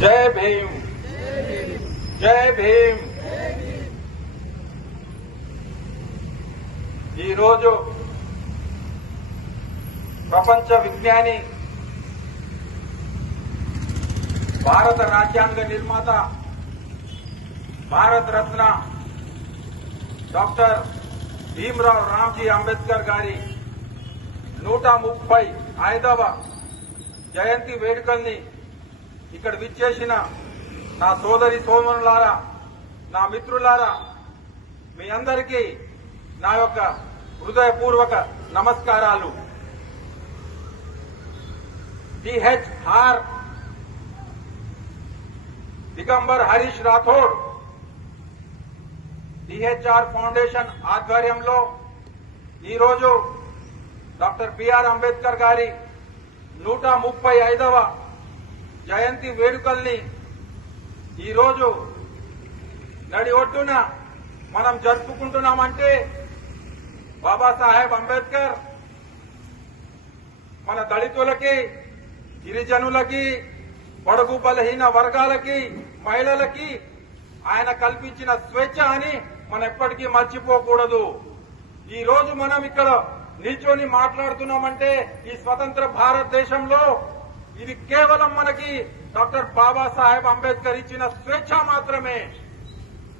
జై భీమ్, జై భీమ్. ఈరోజు ప్రపంచ విజ్ఞాని, భారత రాజ్యాంగ నిర్మాత, భారత రత్న డాక్టర్ భీమ్రావ్ రామ్జీ అంబేద్కర్ గారి 135వ జయంతి వేడుకల్ని ఇక్కడ విచ్చేసిన నా సోదరి సోదరులారా, నా మిత్రులారా, మీ అందరికీ నా యొక్క హృదయపూర్వక నమస్కారాలు. DHR Digambar Harish Rathod DHR foundation ఆధ్వర్యంలో ఈరోజు డాక్టర్ బిఆర్ అంబేద్కర్ గారి 135వ జయంతి వేడుకల్ని ఈరోజు నడి ఒడ్డున మనం జరుపుకుంటున్నామంటే బాబాసాహెబ్ అంబేద్కర్ మన దళితులకి, గిరిజనులకి, బడుగు బలహీన వర్గాలకి, మహిళలకి ఆయన కల్పించిన స్వేచ్ఛ అని మనం ఎప్పటికీ మర్చిపోకూడదు. ఈ రోజు మనం ఇక్కడ నిల్చొని మాట్లాడుతున్నామంటే ఈ స్వతంత్ర భారతదేశంలో ఇది కేవలం మనకి డాక్టర్ బాబాసాహెబ్ అంబేద్కర్ ఇచ్చిన స్వేచ్ఛ మాత్రమే.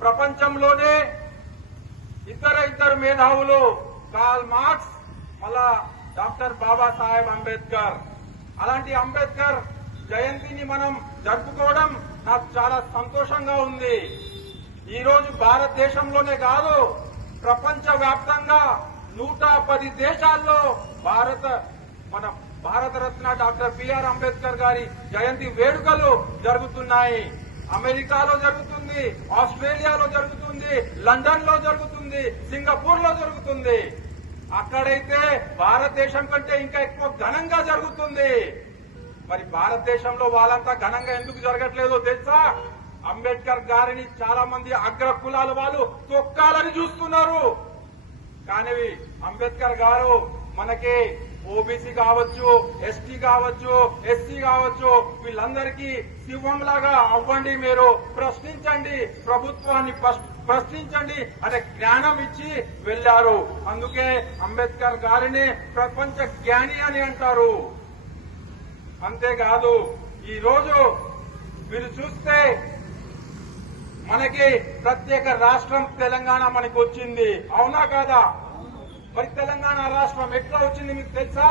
ప్రపంచంలోనే ఇద్దరు మేధావులు, కార్ల్ మార్క్స్, మళ్ళా డాక్టర్ బాబాసాహెబ్ అంబేద్కర్. అలాంటి అంబేద్కర్ జయంతిని మనం జరుపుకోవడం నాకు చాలా సంతోషంగా ఉంది. ఈ రోజు భారతదేశంలోనే కాదు, ప్రపంచ వ్యాప్తంగా 110 దేశాల్లో మన భారతరత్న డాక్టర్ బిఆర్ అంబేద్కర్ గారి జయంతి వేడుకలు జరుగుతున్నాయి. అమెరికాలో జరుగుతుంది, ఆస్ట్రేలియాలో జరుగుతుంది, లండన్ లో జరుగుతుంది, సింగపూర్ లో జరుగుతుంది. అక్కడైతే భారతదేశం కంటే ఇంకా ఎక్కువ ఘనంగా జరుగుతుంది. మరి భారతదేశంలో వాళ్ళంతా ఘనంగా ఎందుకు జరగట్లేదో తెలుసా? అంబేద్కర్ గారిని చాలా మంది అగ్ర కులాల వాళ్ళు తొక్కాలని చూస్తున్నారు. కానీ అంబేద్కర్ గారు మనకి ఓబీసీ కావచ్చు, ఎస్టీ కావచ్చు, ఎస్సీ కావచ్చు, వీళ్ళందరికీ సింహంలాగా అవ్వండి, మీరు ప్రశ్నించండి, ప్రభుత్వాన్ని ప్రశ్నించండి అనే జ్ఞానం ఇచ్చి వెళ్లారు. అందుకే అంబేద్కర్ గారిని ప్రపంచ జ్ఞాని అని అంటారు. అంతేకాదు, ఈ రోజు మీరు చూస్తే మనకి ప్రత్యేక రాష్ట్రం తెలంగాణ మనకి వచ్చింది, అవునా కాదా? మరి తెలంగాణ రాష్ట్రం ఎట్లా వచ్చింది మీకు తెలుసా?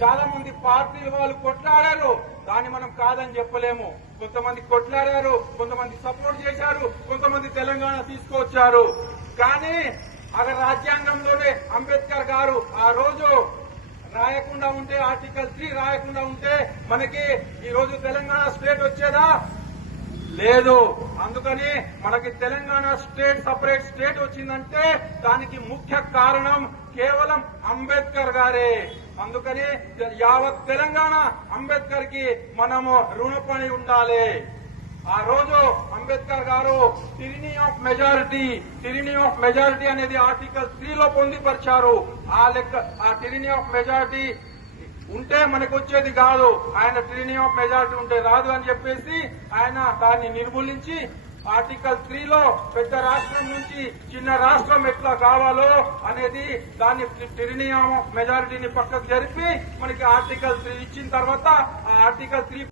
చాలా మంది పార్టీల వాళ్ళు కొట్లాడారు, దాన్ని మనం కాదని చెప్పలేము. కొంతమంది కొట్లాడారు, కొంతమంది సపోర్ట్ చేశారు, కొంతమంది తెలంగాణ తీసుకొచ్చారు. కానీ అక్కడ రాజ్యాంగంలోనే అంబేద్కర్ గారు ఆ రోజు రాయకుండా ఉంటే, ఆర్టికల్ 3 రాయకుండా ఉంటే మనకి ఈ రోజు తెలంగాణ స్టేట్ వచ్చేదా? లేదు. అందుకని మనకి తెలంగాణ స్టేట్, సపరేట్ స్టేట్ వచ్చిందంటే దానికి ముఖ్య కారణం కేవలం అంబేద్కర్ గారే. అందుకని యావత్ తెలంగాణ అంబేద్కర్ కి మనము రుణపడి ఉండాలి. ఆ రోజు అంబేద్కర్ గారు టిరినీ ఆఫ్ మెజారిటీ అనేది ఆర్టికల్ 3 లో పొందుపరిచారు. ఆ టిరినీ ఆఫ్ మెజారిటీ ఉంటే మనకు వచ్చేది కాదు, ఆయన టిరినీ ఆఫ్ మెజారిటీ ఉంటే రాదు అని చెప్పేసి ఆయన దాన్ని నిర్మూలించి ఆర్టికల్ 3 లో పెద్ద రాష్ట్రం నుంచి చిన్న రాష్ట్రం ఎట్లా కావాలో అనేది దాన్ని టిరినీ ఆఫ్ మెజారిటీని పక్కకు జరిపి మనకి ఆర్టికల్ 3 ఇచ్చిన తర్వాత ఆ ఆర్టికల్ 3